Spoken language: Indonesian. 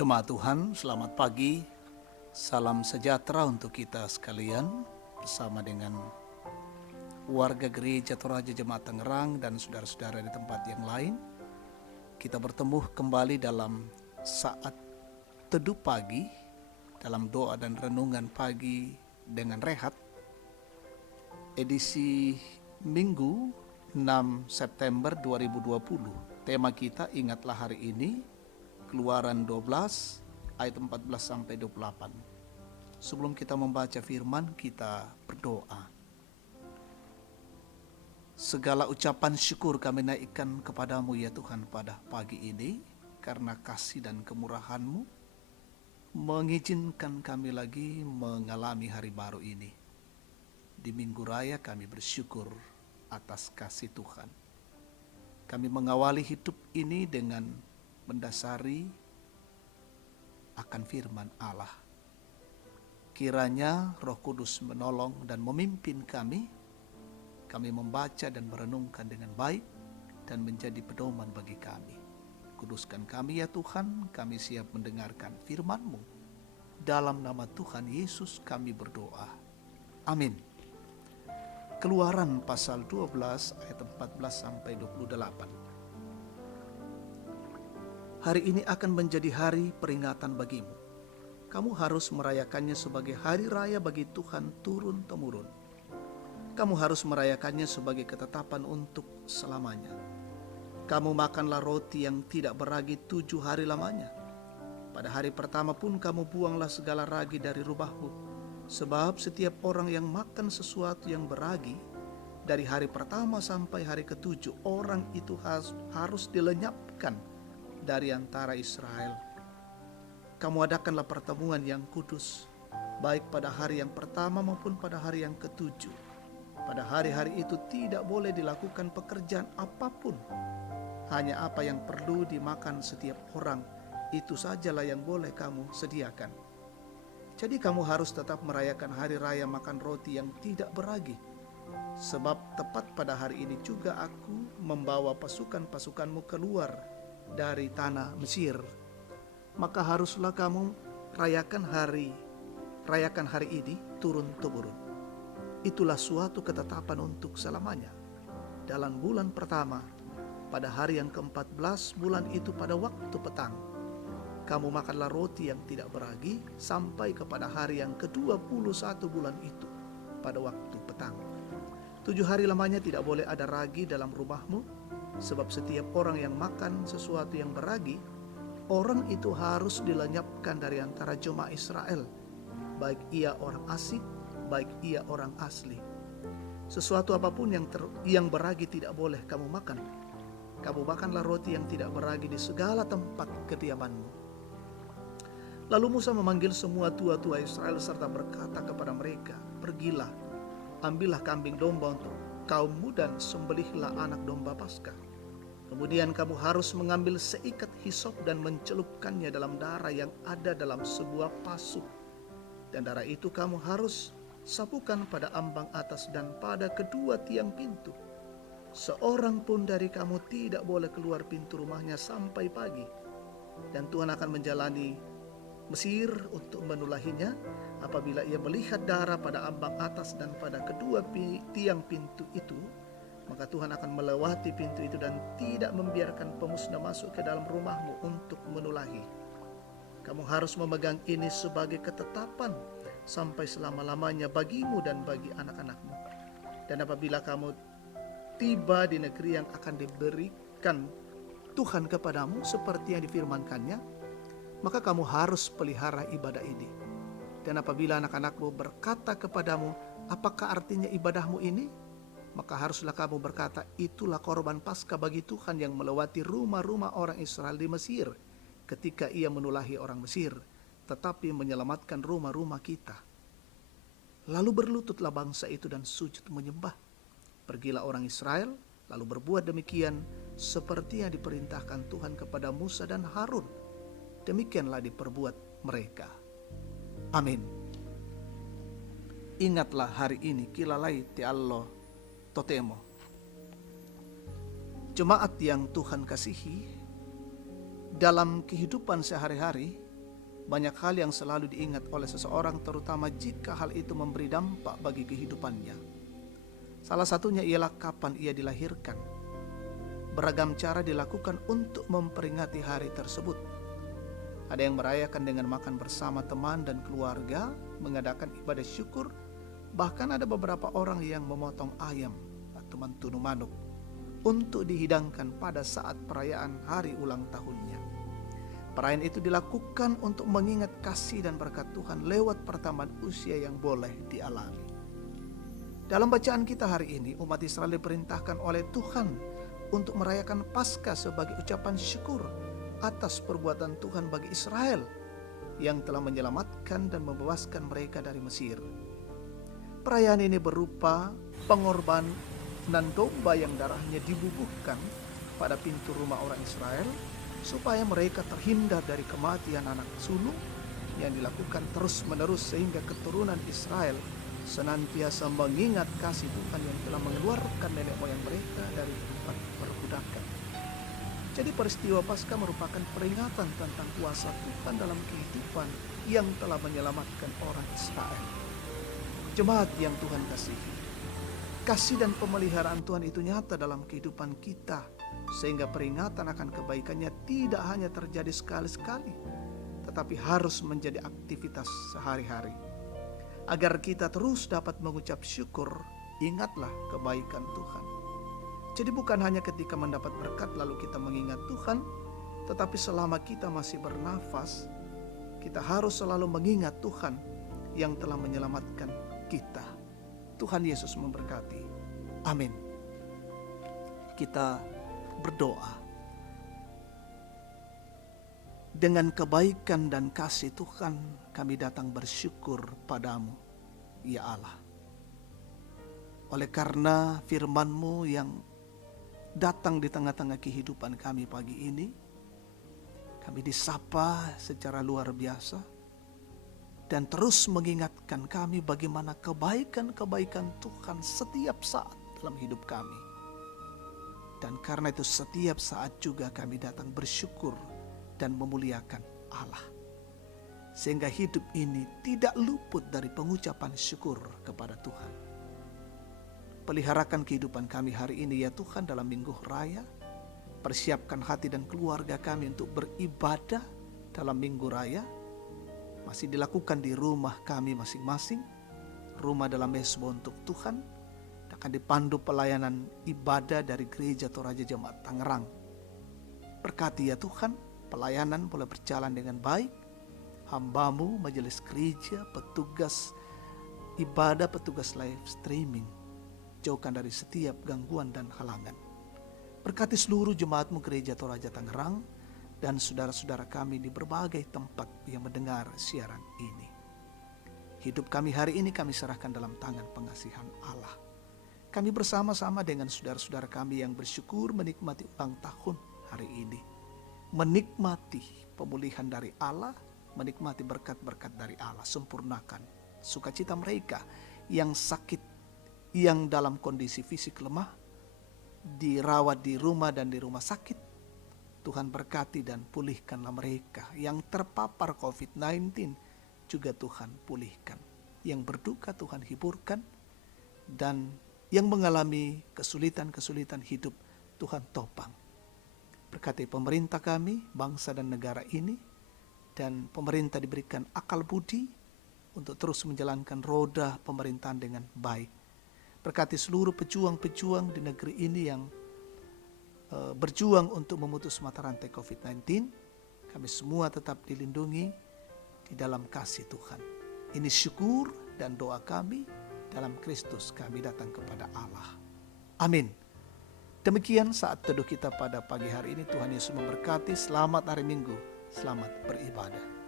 Jemaat Tuhan, selamat pagi. Salam sejahtera untuk kita sekalian bersama dengan warga gereja Toraja Jemaat Tangerang dan saudara-saudara di tempat yang lain. Kita bertemu kembali dalam saat teduh pagi, dalam doa dan renungan pagi dengan Rehat, edisi Minggu 6 September 2020. Tema kita, ingatlah hari ini, Keluaran 12 ayat 14-28. Sebelum kita membaca firman, kita berdoa. Segala ucapan syukur kami naikkan kepadamu ya Tuhan pada pagi ini, karena kasih dan kemurahan-Mu mengizinkan kami lagi mengalami hari baru ini. Di Minggu Raya kami bersyukur atas kasih Tuhan. Kami mengawali hidup ini dengan mendasari akan firman Allah. Kiranya Roh Kudus menolong dan memimpin kami membaca dan merenungkan dengan baik dan menjadi pedoman bagi kami. Kuduskan kami ya Tuhan, kami siap mendengarkan firman-Mu. Dalam nama Tuhan Yesus kami berdoa. Amin. Keluaran pasal 12 ayat 14-28. Hari ini akan menjadi hari peringatan bagimu. Kamu harus merayakannya sebagai hari raya bagi Tuhan turun-temurun. Kamu harus merayakannya sebagai ketetapan untuk selamanya. Kamu makanlah roti yang tidak beragi 7 hari lamanya. Pada hari pertama pun kamu buanglah segala ragi dari rumahmu. Sebab setiap orang yang makan sesuatu yang beragi, dari hari pertama sampai hari ke-7, orang itu harus dilenyapkan dari antara Israel. Kamu adakanlah pertemuan yang kudus, baik pada hari yang pertama maupun pada hari yang ke-7. Pada hari-hari itu tidak boleh dilakukan pekerjaan apapun. Hanya apa yang perlu dimakan setiap orang, itu sajalah yang boleh kamu sediakan. Jadi kamu harus tetap merayakan hari raya makan roti yang tidak beragi. Sebab tepat pada hari ini juga aku membawa pasukan-pasukanmu keluar dari tanah Mesir. Maka haruslah kamu rayakan hari ini turun-temurun. Itulah suatu ketetapan untuk selamanya. Dalam bulan pertama, pada hari yang ke-14 bulan itu pada waktu petang, kamu makanlah roti yang tidak beragi sampai kepada hari yang ke-21 bulan itu pada waktu petang. 7 hari lamanya tidak boleh ada ragi dalam rumahmu. Sebab setiap orang yang makan sesuatu yang beragi, orang itu harus dilenyapkan dari antara jemaah Israel, baik ia orang asing, baik ia orang asli. Sesuatu apapun yang beragi tidak boleh kamu makan. Kamu makanlah roti yang tidak beragi di segala tempat kediamanmu. Lalu Musa memanggil semua tua-tua Israel serta berkata kepada mereka, pergilah, ambillah kambing domba untuk kaummu dan sembelihlah anak domba Paskah. Kemudian kamu harus mengambil seikat hisop dan mencelupkannya dalam darah yang ada dalam sebuah pasu. Dan darah itu kamu harus sapukan pada ambang atas dan pada kedua tiang pintu. Seorang pun dari kamu tidak boleh keluar pintu rumahnya sampai pagi. Dan Tuhan akan menjalani Mesir untuk menulahinya apabila ia melihat darah pada ambang atas dan pada kedua tiang pintu itu. Maka Tuhan akan melewati pintu itu dan tidak membiarkan pemusnah masuk ke dalam rumahmu untuk menulahi. Kamu harus memegang ini sebagai ketetapan sampai selama-lamanya bagimu dan bagi anak-anakmu. Dan apabila kamu tiba di negeri yang akan diberikan Tuhan kepadamu seperti yang difirmankannya, maka kamu harus pelihara ibadah ini. Dan apabila anak-anakmu berkata kepadamu, apakah artinya ibadahmu ini? Maka haruslah kamu berkata, itulah korban Paskah bagi Tuhan yang melewati rumah-rumah orang Israel di Mesir ketika ia menulahi orang Mesir, tetapi menyelamatkan rumah-rumah kita. Lalu berlututlah bangsa itu dan sujud menyembah. Pergilah orang Israel, lalu berbuat demikian seperti yang diperintahkan Tuhan kepada Musa dan Harun. Demikianlah diperbuat mereka. Amin. Ingatlah hari ini, kilalai ti Allah totemo. Jemaat yang Tuhan kasihi, dalam kehidupan sehari-hari banyak hal yang selalu diingat oleh seseorang, terutama jika hal itu memberi dampak bagi kehidupannya. Salah satunya ialah kapan ia dilahirkan. Beragam cara dilakukan untuk memperingati hari tersebut. Ada yang merayakan dengan makan bersama teman dan keluarga, mengadakan ibadah syukur, bahkan ada beberapa orang yang memotong ayam atau mantunu manuk untuk dihidangkan pada saat perayaan hari ulang tahunnya. Perayaan itu dilakukan untuk mengingat kasih dan berkat Tuhan lewat pertambahan usia yang boleh dialami. Dalam bacaan kita hari ini, umat Israel diperintahkan oleh Tuhan untuk merayakan Paskah sebagai ucapan syukur atas perbuatan Tuhan bagi Israel yang telah menyelamatkan dan membebaskan mereka dari Mesir. Perayaan ini berupa pengorbanan domba yang darahnya dibubuhkan pada pintu rumah orang Israel supaya mereka terhindar dari kematian anak sulung yang dilakukan terus-menerus, sehingga keturunan Israel senantiasa mengingat kasih Tuhan yang telah mengeluarkan nenek moyang mereka dari tempat perbudakan. Jadi peristiwa Paskah merupakan peringatan tentang kuasa Tuhan dalam kehidupan yang telah menyelamatkan orang Israel. Jemaat yang Tuhan kasihi, kasih dan pemeliharaan Tuhan itu nyata dalam kehidupan kita, sehingga peringatan akan kebaikannya tidak hanya terjadi sekali-sekali, tetapi harus menjadi aktivitas sehari-hari. Agar kita terus dapat mengucap syukur, ingatlah kebaikan Tuhan. Jadi bukan hanya ketika mendapat berkat lalu kita mengingat Tuhan, tetapi selama kita masih bernafas, kita harus selalu mengingat Tuhan yang telah menyelamatkan kita. Tuhan Yesus memberkati. Amin. Kita berdoa. Dengan kebaikan dan kasih Tuhan, kami datang bersyukur padamu, ya Allah. Oleh karena firman-Mu yang datang di tengah-tengah kehidupan kami pagi ini, kami disapa secara luar biasa dan terus mengingatkan kami bagaimana kebaikan-kebaikan Tuhan setiap saat dalam hidup kami. Dan karena itu setiap saat juga kami datang bersyukur dan memuliakan Allah. Sehingga hidup ini tidak luput dari pengucapan syukur kepada Tuhan. Peliharakan kehidupan kami hari ini ya Tuhan dalam minggu raya. Persiapkan hati dan keluarga kami untuk beribadah dalam minggu raya. Masih dilakukan di rumah kami masing-masing. Rumah dalam mesbah untuk Tuhan. Akan dipandu pelayanan ibadah dari Gereja Toraja Jemaat Tangerang. Berkati ya Tuhan, pelayanan boleh berjalan dengan baik. Hamba-Mu, majelis gereja, petugas ibadah, petugas live streaming, jauhkan dari setiap gangguan dan halangan. Berkati seluruh jemaat-Mu Gereja Toraja Tangerang dan saudara-saudara kami di berbagai tempat yang mendengar siaran ini. Hidup kami hari ini kami serahkan dalam tangan pengasihan Allah. Kami bersama-sama dengan saudara-saudara kami yang bersyukur menikmati ulang tahun hari ini. Menikmati pemulihan dari Allah, menikmati berkat-berkat dari Allah. Sempurnakan sukacita mereka yang sakit, yang dalam kondisi fisik lemah, dirawat di rumah dan di rumah sakit. Tuhan berkati dan pulihkanlah mereka. Yang terpapar COVID-19 juga Tuhan pulihkan. Yang berduka Tuhan hiburkan, dan yang mengalami kesulitan-kesulitan hidup Tuhan topang. Berkati pemerintah kami, bangsa dan negara ini, dan pemerintah diberikan akal budi untuk terus menjalankan roda pemerintahan dengan baik. Berkati seluruh pejuang-pejuang di negeri ini yang berjuang untuk memutus mata rantai COVID-19. Kami semua tetap dilindungi di dalam kasih Tuhan. Ini syukur dan doa kami. Dalam Kristus kami datang kepada Allah. Amin. Demikian saat teduh kita pada pagi hari ini. Tuhan Yesus memberkati. Selamat hari Minggu. Selamat beribadah.